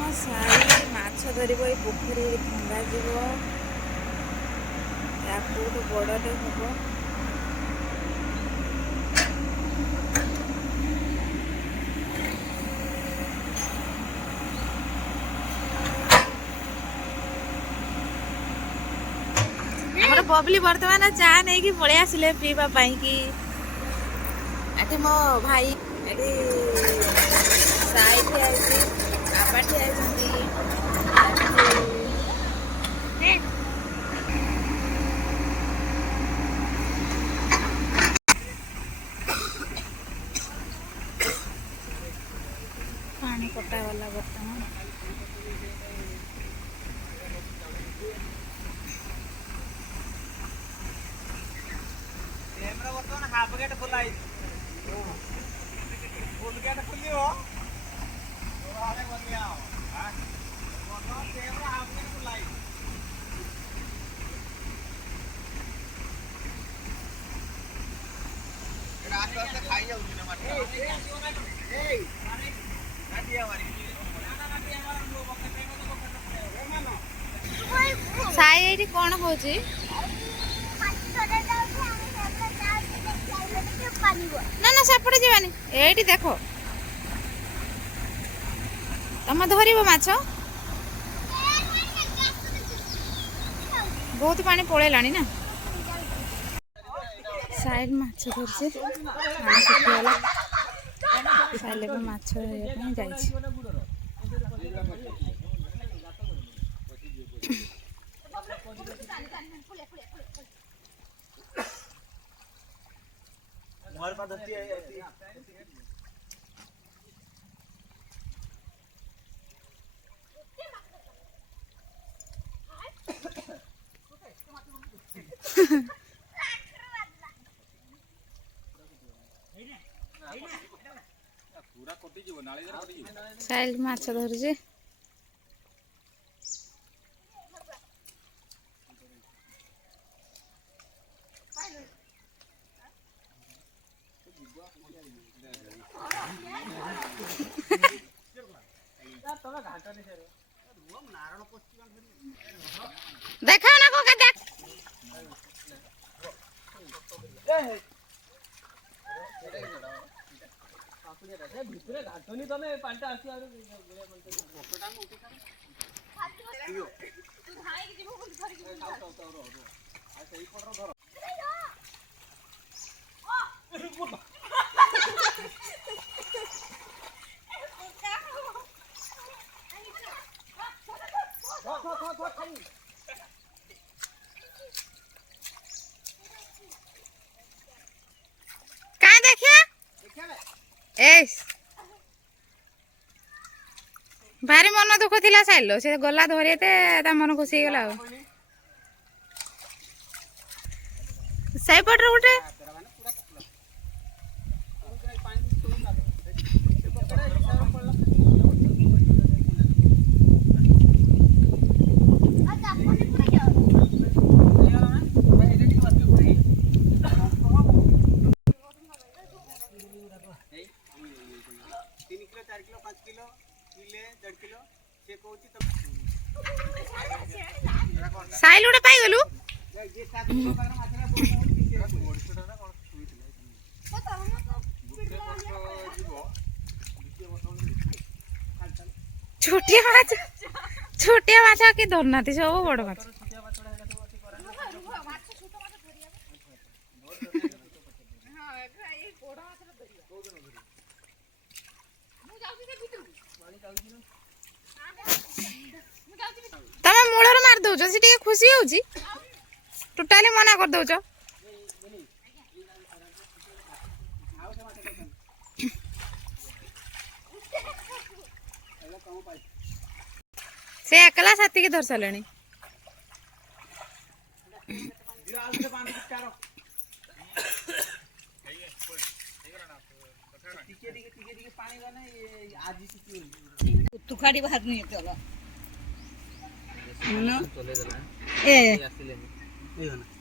ଆମ ସାହି ମାଛ ଧରିବ ଏଇ ପୋଖରୀ ଭଙ୍ଗାଯିବ। ୟାକୁ ଗୋଟେ ବଡ଼ଟେ ହବ। ଆମର ବବଲି ବର୍ତ୍ତମାନ ଚା ନେଇକି ପଳେଇ ଆସିଲେ ପିଇବା ପାଇଁ କି। ଏଠି ମୋ ଭାଇ ଏଠି ସାଇ ଠିଆ ହେଇଛି, ବାପା ଠିଆ ହେଇଛନ୍ତି। ପାଣି କଟାଗଲା ବର୍ତ୍ତମାନ। ବର୍ତ୍ତମାନ ହାଫ୍ ଗେଟ୍ ଖୋଲା ହେଇଛି। ଫୁଲ୍ ଗେଟ୍ ଖୋଲିବ ବନିଆ ବର୍ତ୍ତମାନ ଡ୍ୟାମ୍ର ହାଫ୍ ଗେଟ୍ ଖୋଲା ହେଇଛି। ଖାଇ ଯାଉଛି ନା ମାଛ ସାଇ ଏଇଠି କଣ ହଉଛି? ନା ନା ସେପଟେ ଯିବାନି, ଏଇଠି ଦେଖ ତମେ ଧରିବ ମାଛ। ବହୁତ ପାଣି ପଳେଇଲାଣି ନା। ସାଇଡ୍ ମାଛ ଧରିଛି, ପାଣି ଶୁଖିଗଲା। ସାଇଡ୍ ଏବେ ମାଛ ଧରିବା ପାଇଁ ଯାଇଛି। ସାଇଡ୍ ମାଛ ଧରୁଛି। ଦେଖାও না কোকে দেখ। ଭିତରେ ଘାଟନି ତମେ ପାଣିଟା ଆସି भारी मन दुख थिला साइलो से गला धरिएते ता मन खुशी गला सही पट उठे साइल उठे पाई गलु छोटिया माछ कि धरना सब बड़ माछ तमे मूलर मार दउछ से टिके खुशी होउची टोटाली मना कर दउछ से अकेला साथी के धर सालेनी तुखाड़ी बाहर नहीं चलो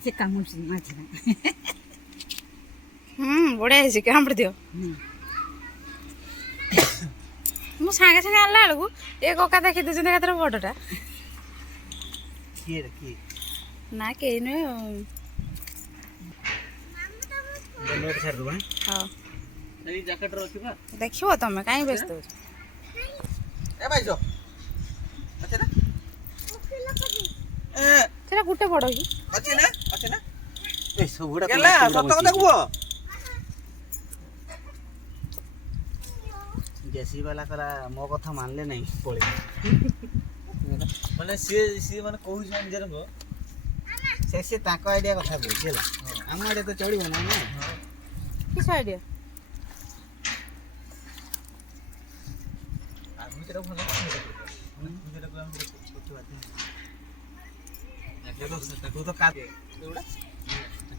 से काम बढ़िया है क्या दियो ମୁଁ ସାଙ୍ଗେ ସାଙ୍ଗେ ଆଣିଲା ବେଳକୁ ଏ କକା ଦେଖି ଦେଉଛନ୍ତି ଏକାଥରେ ବଡ଼ଟା। କିଏ କିଏ ନା କେହି ନୁହେଁ। ଛାଡ଼ିଦେବା ହଉ ଏଇ ଜ୍ୟାକେଟରେ ଅଛି ବା। ଦେଖିବ ତମେ କାହିଁ ବ୍ୟସ୍ତ ହଉଛ। ଏ ଭାଇ ଯ ଅଛି ନା ସେଟା ଗୋଟେ ବଡ଼ କି ଅଛି ନା ଏ ସବୁଡା କେଲା ସତ କଥା କୁହ। ଜେସି ବାଲା କଲା ମୋ କଥା ମାନିଲେ ନାହିଁ ପଳେଇ ମାନେ ସିଏ ମାନେ କହୁଛି ନିଜର ସେ ତାଙ୍କ ଆଇଡିଆ କଥା କହୁଛି ହେଲା। ଆମ ଆଇଡିଆ ତ ଚଳିବ ନା ନା କିସ ଆଇଡ଼ିଆ?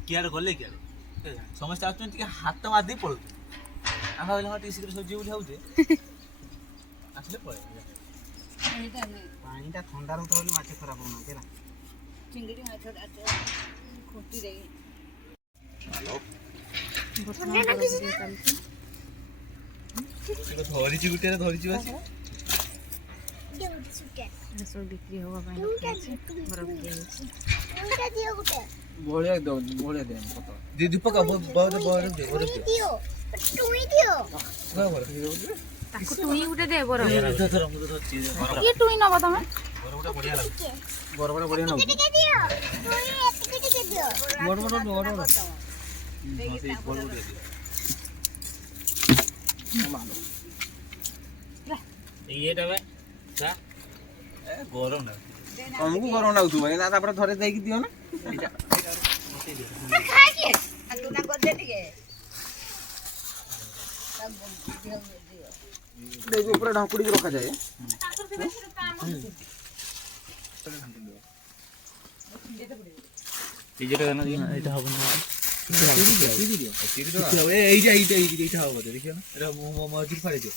କିଆଡେ ଗଲେ କିଆଡେ ସମସ୍ତେ ଆସୁଛନ୍ତି ଟିକେ ହାତ ମାରିଦେଇ ପଳଉଛୁ। ଆମେ ଭାବିଲେ ହଁ ଟିକେ ଶୀଘ୍ର ସଜି ବୋଲି ଭାବୁଛେ ଆସିଲେ ପଳେଇ ପାଣିଟା ଥଣ୍ଡା ରହୁଥିବ ବୋଲି ମାଛ ଖରାପ ହଉନାହାନ୍ତି ହେଲା। ଚିଙ୍ଗିଡ଼ି ମାଛଟା ଖୁଣ୍ଟିରେ ଧରିଛି ଗୋଟେ ଧରିଛି ବାସି ସବୁ ବିକ୍ରି ହବା ପାଇଁ ଘର ଦିଆଯାଇଛି। ବଢିଆ ଦଉନି ବଢିଆ ଦେ ଦିଦି ପକା ବହୁତ ତାକୁ ଟୁଇ ଗୋଟେ ଦେ ବର। କିଏ ଟୁଇ ନବ ତମେ? ବଢିଆ ଲାଗୁଛି ବରଗଡ଼ ବଢିଆ ଲାଗୁଛି ବଡ ଇଏଟା ଗରମ ଲାଗୁଛି ତମକୁ ଗରମ ଲାଗୁଥିବ ଭାଇ ତାପରେ ଥରେ ଦେଇକି ଦିଅ ନା ଦେଇକି ଉପରେ ଢାଙ୍କୁଡ଼ିକି ରଖାଯାଏ। ଏଇଟା ହବନି ଏଇଟା ହବ ଦେଖିବ ନା ମଝିରେ ଫାଡ଼ିଦିଅ।